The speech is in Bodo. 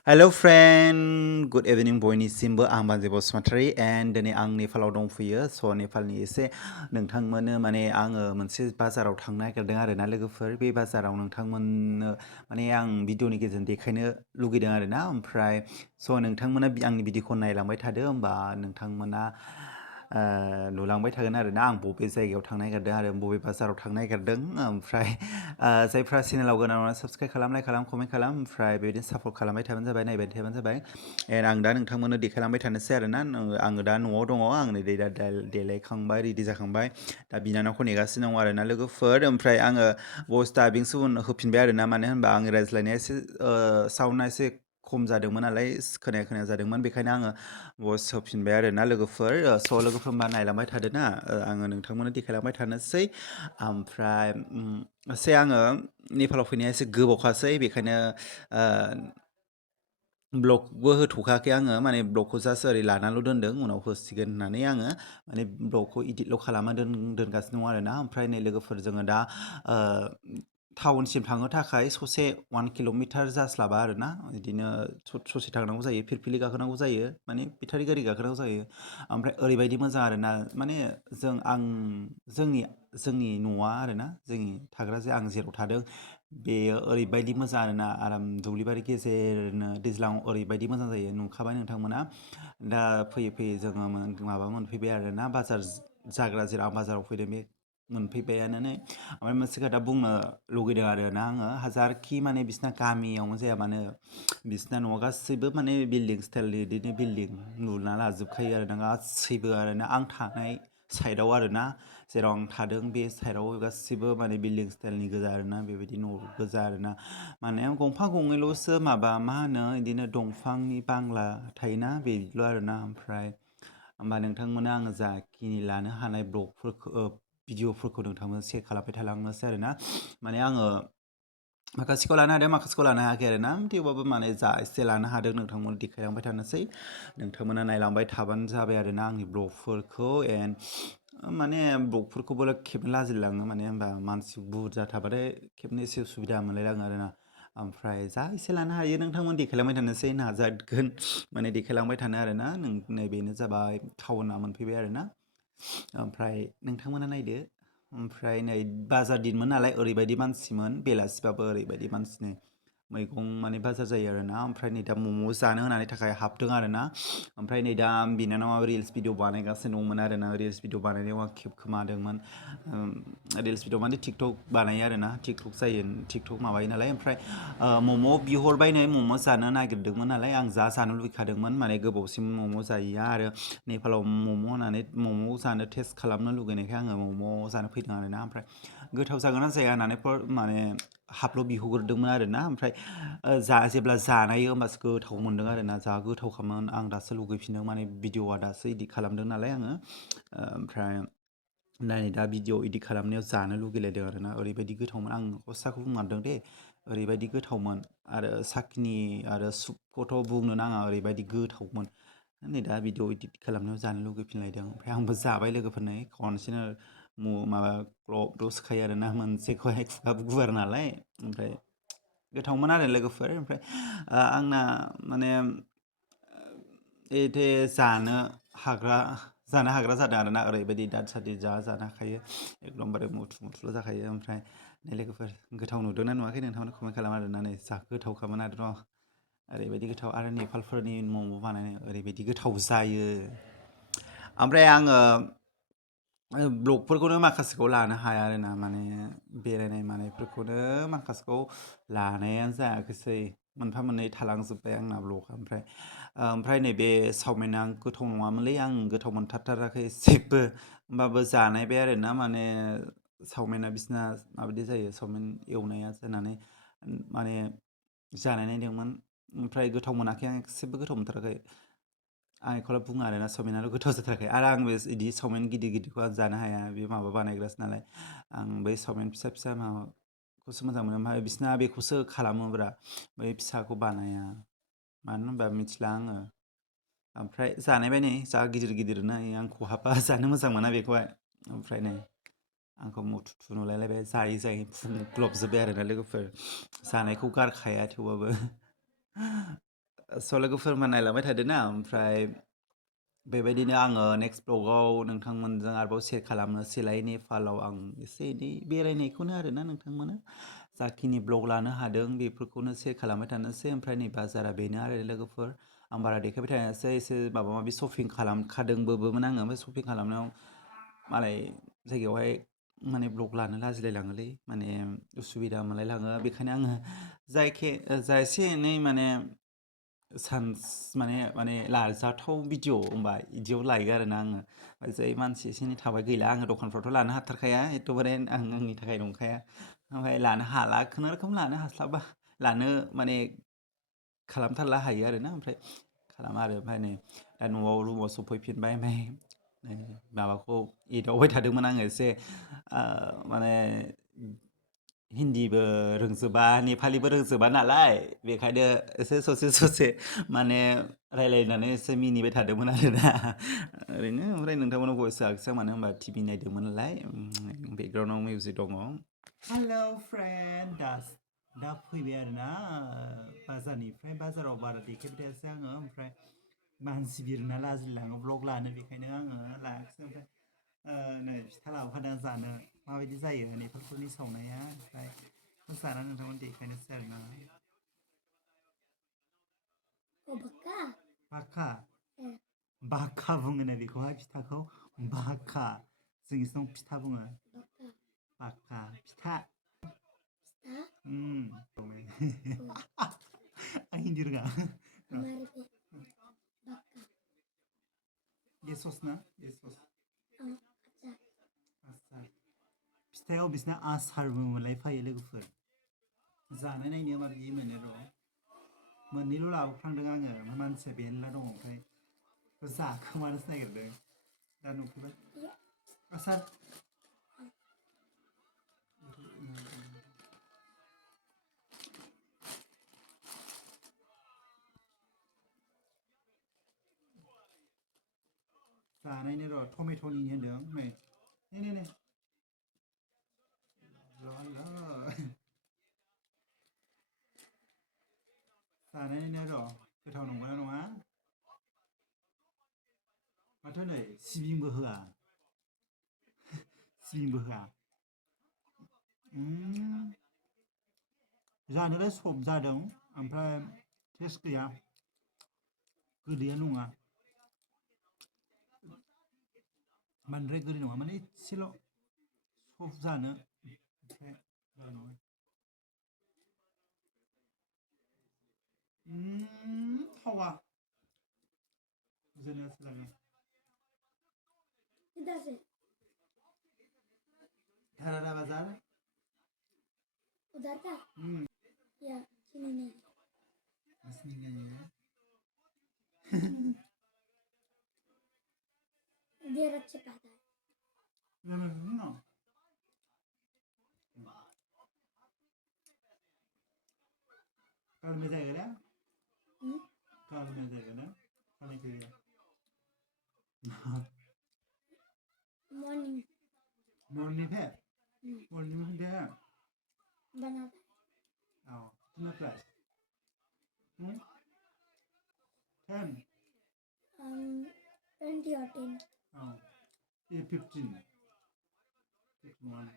Hello friend, good evening बयनिसिमबो आं बानजाय बसुमतारी एन्ड दिनै आं नेपालाव दंफैयो स' नेपालनि एसे नोंथांमोननो माने आङो मोनसे बाजाराव थांनो नागिरदों आरोना लोगोफोर बे बाजाराव नोंथांमोननो माने आं भिडिअनि गेजेरजों देखायनो लुगैदों आरोना ओमफ्राय स' नोंथांमोना आंनि भिडिअखौ नायलांबाय थादो होमबा नोंथांमोना नुलांबाय थागोन आरोना आं बबे जायगायाव थांनो नागिरदों आरो बबे बाजाराव थांनो नागिरदों ओमफ्राय जायफ्रा चेनेलाव गोनां साबसक्राइब खालाम लाइक खालाम कमेन्ट खालाम ओमफ्राय बेबायदिनो सापर्ट खालामबाय थाबानो जाबाय नायबाय थाबानो जाबाय एन्ड आं दा नोंथांमोननो देखायलांबाय थानोसै आरोना आङो दा न'आव दङ आं नै दा देलायखांबाय रेडि जाखांबाय दा बिनानावखौ नेगासिनो दङ आरोना लोगोफोर ओमफ्राय आङो भइस डाबिंसो होफिनबाय आरोना मानो होनबा आंनि रायज्लायनाया एसे साउन्डआ एसे खम जादोंमोन नालाय खोनाया जादोंमोन बेखायनो आङो भइस होफिनबाय आरोना लोगोफोर स' लोगोफोर होनबा नायलांबाय थादो ना आङो नोंथांमोननो देखायलांबाय थानोसै ओमफ्राय एसे आङो नेपालाव फैनाया एसे गोबावखासै बेखायनो ब्लगबो होथ'खायाखै आङो माने ब्लगखौ जास्ट ओरै लानाल' दोनदों उनाव होसिगोन होननानै आङो माने ब्लगखौ इदिटल' खालामना दोनगासिनो दङ आरोना ओमफ्राय नै लोगोफोर जोङो दा टाउनसिम थांनो थाखाय ससे 1 किल'मिटार जास्लाबा आरोना बिदिनो ससे थांनांगौ जायो फिरफिलि गाखोनांगौ जायो माने बेटारि गारि गाखोनांगौ जायो ओमफ्राय ओरैबायदि मोजां आरोना माने जोंनि न'आ आरोना जोंनि थाग्रा जे आं जेराव थादों बेयो ओरैबायदि मोजां आरोना आराम दुब्लिबारि गेजेरनो दैज्लाङाव ओरैबायदि मोजां जायो नुखाबाय नोंथांमोना दा फैयै फैयै जोङो माबा मोनफैबाय आरोना बाजार जाग्रा जेराव बाजाराव फैदों बे मोनफैबायानो नै ओमफ्राय मोनसे खोथा बुंनो लुगैदों आरोना आङो हाजारखि माने बिसिना गामियावनो जाया मानो बिसिना न'आ गासैबो माने बिल्डिं स्टाइलनि बिदिनो बिल्डिं लुना लाजोबखायो आरोना गासैबो आरोना आं थानाय साइडआव आरोना जेराव आं थादों बे साइडआव गासिबो माने बिल्डिं स्टाइलनि गोजा आरोना बेबायदि न' गोजा आरोना माने गंफा गङैल'सो माबा मा होनो बिदिनो दंफांनि बांला थायोना बेल' आरोना ओमफ्राय होमबा नोंथांमोना आङो जाखिनि लानो हानाय ब्लगफोरखौ भिडिअफोरखौ नोंथांमोन सेयार खालामबाय थालांनोसै आरोना माने आङो माखासेखौ लानो हादों माखासेखौ लानो हायाखै आरोना थेवबाबो माने जा एसे लानो हादों नोंथांमोन देखायलांबाय थानोसै नोंथांमोना नायलांबाय थाबानो जाबाय आरोना आंनि ब्लगफोरखौ एन्ड माने ब्लगफोरखौबो खेबनो लाजिलाङो माने होनबा मानसि बुरजा थाबाथाय खेबनो एसे उसुबिदा मोनलायलाङो आरोना ओमफ्राय जा एसे लानो हायो नोंथांमोन देखायलांबाय थानोसै नाजागोन माने देखायलांबाय थानो आरोना नैबेनो जाबाय टाउना मोनफैबाय आरोना ओमफ्राय नोंथांमोना नायदो ओमफ्राय नै बाजार दिनमोन नालाय ओरैबायदि मानसिमोन बेलासिबाबो ओरैबायदि मानसिनि मैगं माने बाजार जायो आरोना ओमफ्राय नै दा मम' जानो होनानै थाखाय हाबदों आरोना ओमफ्राय नै दा बिनानावा रिल्स भिडिअ बानायगासिनो दंमोन आरोना रिल्स भिडिअ बानायनायाव आं खेबखोमादोंमोन रिल्स भिडिअ माने टिकटक बानायो आरोना टिकटक जायो टिकटक माबायो नालाय ओमफ्राय मम' बिहरबायनो मम' जानो नागिरदोंमोन नालाय आं जानो लुबैखादोंमोन माने गोबावसिम मम' जायैया आरो नेपालाव मम' होनानै मम' जानो टेस्ट खालामनो लुगैनायखाय आङो मम' जानो फैदों आरोना ओमफ्राय गोथाव जागोन ना जाया होननानै माने हाबल' बिहरग्रोदोंमोन आरोना ओमफ्राय जेब्ला जानायो होमबासो गोथाव मोनदों आरोना जा गोथावखामोन आं दासो लुगैफिनदों माने भिडिअआ दासो इदिट खालामदों नालाय आङो ओमफ्राय नायनै दा भिडिअ इदिट खालामनायाव जानो लुगैलायदों आरोना ओरैबायदि गोथावमोन आं हस्साखौ बुंमारदों दे ओरैबायदि गोथावमोन आरो साखनि आरो सुपखौथ' बुंनो नाङा ओरैबायदि गोथावमोन नै दा भिडिअ इदिट खालामनायाव जानो लुगैफिनलायदों ओमफ्राय आंबो जाबाय लोगोफोरनो खनसेनो माबा ग्लबल' सोखायो आरोना मोनसेखौहाय खुगाबो गुवार नालाय ओमफ्राय गोथावमोन आरो लोगोफोर ओमफ्राय आंना माने एथे जानो हाग्रा जादों आरोना ओरैबायदि दाद सादि जानो हाखायो एकदमबारे मुथुल' जाखायो ओमफ्राय नै लोगोफोर गोथाव नुदोंना नुवाखै नोंथांमोना कमेन्ट खालाम आरोना नै जा गोथावखामोन आरो ओरैबायदि गोथाव आरो नेपालफोरनि मम' बानायनाय ओरैबायदि गोथाव जायो ओमफ्राय आङो ब्लगफोरखौनो माखासेखौ लानो हाया आरोना माने बेरायनाय मानायफोरखौनो माखासेखौ लानायानो जायाखिसै मोनफा मोननै थालांजोब्बाय आंना ब्लगआ ओमफ्राय नैबे चावमिना गोथाव नङामोनलै आं गोथाव मोनथारथाराखै एसेबो होमबाबो जानायबाय आरोना माने चावमिना बिसिना माबायदि जायो चावमिन एवनाया जानानै माने जानाय नायदोंमोन ओमफ्राय गोथाव मोनाखै आं एसेबो गोथाव मोनथाराखै आं बेखौल' बुङो आरोना चावमिनाल' गोथाव जाथाराखै आरो आं बिदि चावमिन गिदिर गिदिरखौ आं जानो हाया बे माबा बानायग्रासो नालाय आं बै चावमिन फिसा फिसा माबाखौसो मोजां मोनो ओमफ्राय बिसिना बेखौसो खालामोब्रा बै फिसाखौ बानाया मानो होनबा मिथिला आङो ओमफ्राय जानायबाय नै जा गिदिर गिदिर नाय आं खहाबा जानो मोजां मोना बेखौहाय ओमफ्राय नै आंखौ मुथुथु नुलायलायबाय जायै जायै बुंग्लबजोब्बाय आरोना लोगोफोर जानायखौ गारखाया थेवबाबो स' लोगोफोर नायलांबाय थादो ना ओमफ्राय बेबायदिनो आङो नेक्स्ट ब्लगाव नोंथांमोनजों आरोबाव शेयार खालामनोसैलाय नेपालाव आं एसे एनै बेरायनायखौनो आरोना नोंथंमोना जाखिनि ब्लग लानो हादों बेफोरखौनो शेयार खालामबाय थानोसै ओमफ्राय नै बाजारा बेनो आरो लोगोफोर आं बारा देखायबाय थानोसै एसे माबा माबि शपिं खालामखादोंबोमोन आङो ओमफ्राय शपिं खालामनायाव मालाय जायगायावहाय माने ब्लग लानो लाजिलाय लाङोलै माने उसुबिदा मोनलायलाङो बेखायनो आङो जा एसे एनै माने सान्स माने लाजाथाव भिडिअ होमबा बिदियाव लायो आरोना आङो जाय मानसि एसे एनै थाबाय गैला आङो दखानफ्रावथ' लानो हाथारखाया एथ'बारे आंनि थाखाय नंखाया ओमफ्राय लानो हाला खुनुरुखुम लानो हास्लाबा लानो माने खालामथारला हायो आरोना ओमफ्राय खालामा आरो ओमफ्राय नै दा न'आव रुमाव सफैफिनबाय ओमफ्राय माबाखौ एदावबाय थादोंमोन आङो एसे माने हिन्दीबो रोंजोबा नेपालिबो रोंजोबा नालाय बेखायनो एसे ससे ससे माने रायलायनानै एसे मिनिबाय थादोंमोन आरोना ओरैनो ओमफ्राय नोंथांमोनाव भइस होआखिसै आं मानो होनबा टिभि नायदोंमोन नालाय बेकग्राउन्डआव मिउजिक दङ हेलौ फ्रेन्ड दा फैबाय आरोना बाजारनिफ्राय बाजाराव बारा देखायबाय थायासै आङो ओमफ्राय मानसि बिरना लाजिलाङो ब्लग लानो बेखायनो आङो लायाखिसै ओमफ्राय नै फिथा लाबोफादों जानो माबायदि जायो नेपालफोरनि सावनाया ओमफ्राय जानानै नोंथांमोन देखायनोसै आरोना बाखा बाखा बुङोनो बेखौहाय फिथाखौ बाखा जोंनिसिम फिथा बुङो बाखा फिथा आं हिन्दी रोङा ये सस ना ये सस आसार फिथायाव बिसिना आसारबो मोनलायफायो लोगोफोर जानाय नायनो माबायदि मोनो र' मोननैल' लाबोफ्लांदों आङो मानसिया बेनोला दङ ओमफ्राय जाखोमानोसो नागिरदों दा नुफैबाय आसार जानायनो र' टमेट'नि होनदों नै जानायनो र' गोथाव नंगौना नङा माथो नै सिबिंबो होआ जानोलाय सब जादों ओमफ्राय टेस्ट गैया गोदैया नङा बांद्राय गोदै नङा माने एसेल' सब जानो ओमफ्राय थावा जोंनो सोलाबो धारारा बाजार उधर का या चीनी नहीं देर अच्छे पाता है कल में जाएगा ना कल में जाएगा ना खाने के लिए मॉर्निंग है मॉर्निंग में है बना आओ कितना क्लास 10 20 or 10 oh ये 15 51